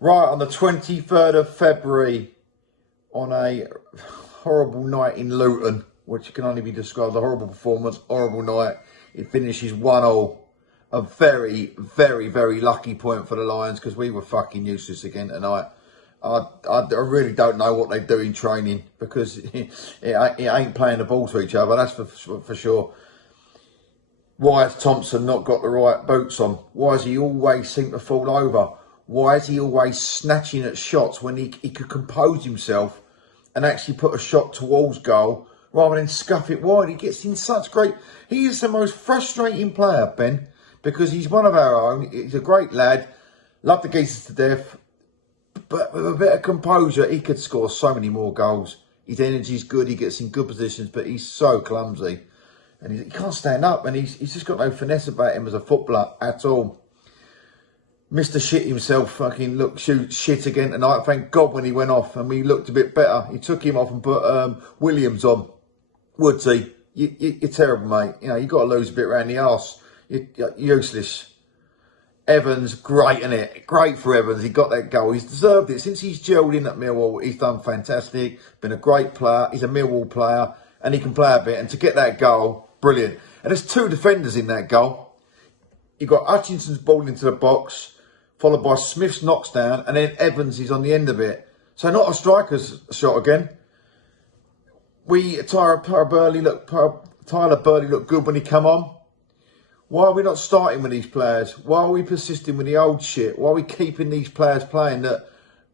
Right, on the 23rd of February, on a horrible night in Luton, which can only be described as a horrible performance, horrible night, it finishes 1-1. A very, very, very lucky point for the Lions because we were fucking useless again tonight. I really don't know what they do in training because it ain't playing the ball to each other, that's for sure. Why has Thompson not got the right boots on? Why does he always seem to fall over? Why is he always snatching at shots when he could compose himself and actually put a shot towards goal rather than scuff it wide? He gets in such great... He is the most frustrating player, Ben, because he's one of our own. He's a great lad. Love the geezers to death. But with a bit of composure, he could score so many more goals. His energy's good. He gets in good positions, but he's so clumsy. And he can't stand up, and he's just got no finesse about him as a footballer at all. Mr. Shit himself fucking looked shit again tonight. Thank God when he went off and we looked a bit better. He took him off and put Williams on. Woodsy, you're terrible, mate. You know, you got to lose a bit around the arse. You're useless. Evans, great, isn't it? Great for Evans. He got that goal. He's deserved it. Since he's gelled in at Millwall, he's done fantastic. Been a great player. He's a Millwall player and he can play a bit. And to get that goal, brilliant. And there's two defenders in that goal. You've got Hutchinson's ball into the box, followed by Smith's knocks down, and then Evans is on the end of it. So not a striker's shot again. Tyler Burley looked good when he come on. Why are we not starting with these players? Why are we persisting with the old shit? Why are we keeping these players playing that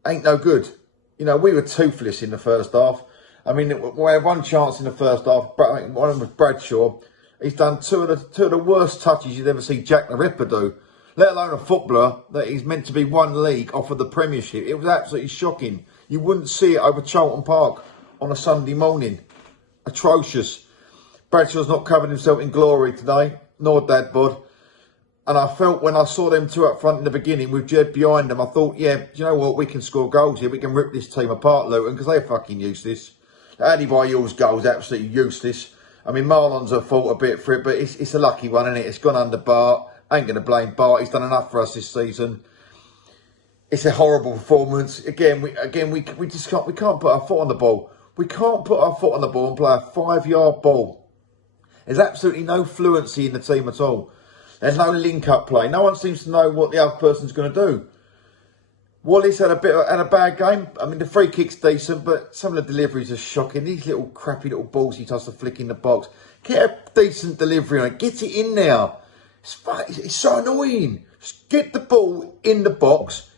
ain't no good? You know, we were toothless in the first half. I mean, we had one chance in the first half. One of them was Bradshaw. He's done two of the worst touches you'd ever see Jack the Ripper do. Let alone a footballer that is meant to be one league off of the Premiership. It was absolutely shocking. You wouldn't see it over Charlton Park on a Sunday morning. Atrocious. Bradshaw's not covered himself in glory today, nor Dad Bod. And I felt when I saw them two up front in the beginning with Jed behind them, I thought, yeah, do you know what? We can score goals here. We can rip this team apart, Luton, because they're fucking useless. Andy Bayill's goal is absolutely useless. I mean, Marlon's at fault a bit for it, but it's a lucky one, isn't it? It's gone under Bart. Ain't going to blame Bart. He's done enough for us this season. It's a horrible performance. We just can't. We can't put our foot on the ball. We can't put our foot on the ball and play a 5-yard ball. There's absolutely no fluency in the team at all. There's no link-up play. No one seems to know what the other person's going to do. Wallace had a bad game. I mean, the free kick's decent, but some of the deliveries are shocking. These little crappy little balls he tries to flick in the box. Get a decent delivery on it. Get it in there. It's so annoying. Just get the ball in the box.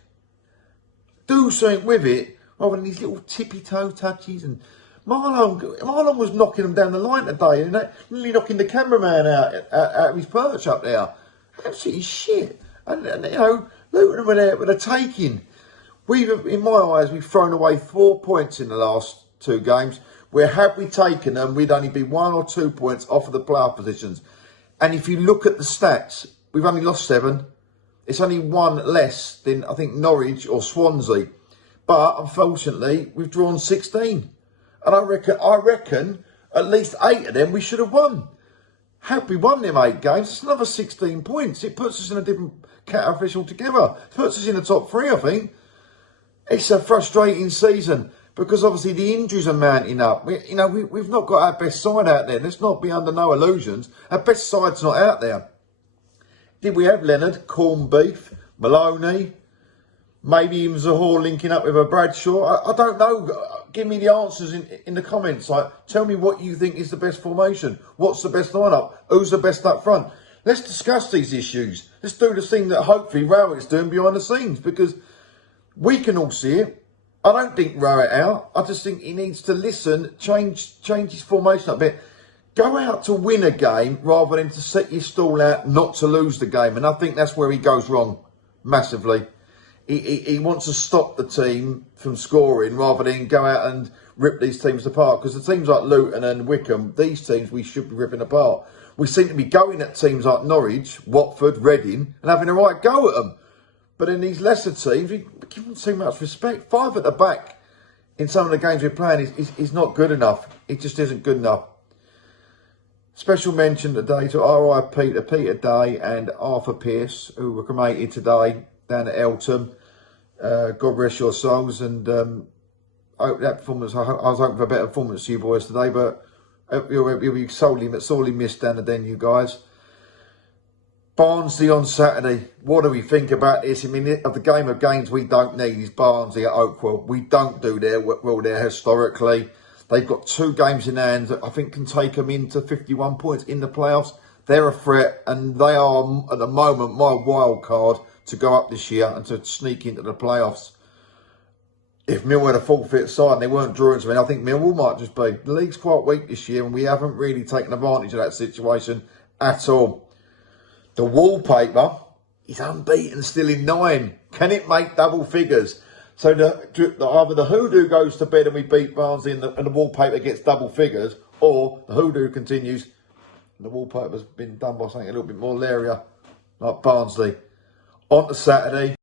Do something with it. Rather than these little tippy-toe touches. And Marlon was knocking them down the line today. And nearly knocking the cameraman out of his perch up there. Absolutely shit. And you know, Luton were there with a taking. In my eyes, we've thrown away 4 points in the last 2 games. Where had we taken them, we'd only be 1 or 2 points off of the playoff positions. And if you look at the stats, we've only lost 7. It's only 1 less than, I think, Norwich or Swansea. But, unfortunately, we've drawn 16. And I reckon at least 8 of them we should have won. Had we won them 8 games, it's another 16 points. It puts us in a different catfish altogether. It puts us in the top 3, I think. It's a frustrating season because, obviously, the injuries are mounting up. We've not got our best side out there. Let's not be under no illusions. Our best side's not out there. Did we have Leonard, corned beef, Maloney, maybe even Zahor linking up with a Bradshaw? I don't know. Give me the answers in the comments. Like, tell me what you think is the best formation. What's the best lineup? Who's the best up front? Let's discuss these issues. Let's do the thing that hopefully Rowett's doing behind the scenes because we can all see it. I don't think Rowett out. I just think he needs to listen, change his formation a bit. Go out to win a game rather than to set your stall out not to lose the game. And I think that's where he goes wrong massively. He wants to stop the team from scoring rather than go out and rip these teams apart. Because the teams like Luton and Wickham, these teams we should be ripping apart. We seem to be going at teams like Norwich, Watford, Reading and having a right go at them. But in these lesser teams, we give them too much respect. 5 at the back in some of the games we're playing is not good enough. It just isn't good enough. Special mention today to RIP to Peter Day and Arthur Pearce, who were cremated today down at Eltham. God rest your souls, and hope that performance. I was hoping for a better performance to you boys today, but you'll be sorely missed down the den, you guys. Barnsley on Saturday. What do we think about this? I mean, of the game of games we don't need is Barnsley at Oakwell. We don't do their well there historically. They've got 2 games in hand that I think can take them into 51 points in the playoffs. They're a threat, and they are, at the moment, my wild card to go up this year and to sneak into the playoffs. If Millwall had a full fit side and they weren't drawing to me, I think Millwall might just be. The league's quite weak this year, and we haven't really taken advantage of that situation at all. The wallpaper is unbeaten, still in 9. Can it make double figures? So either the hoodoo goes to bed and we beat Barnsley and the wallpaper gets double figures, or the hoodoo continues and the wallpaper's been done by something a little bit more leirier, like Barnsley. On to Saturday.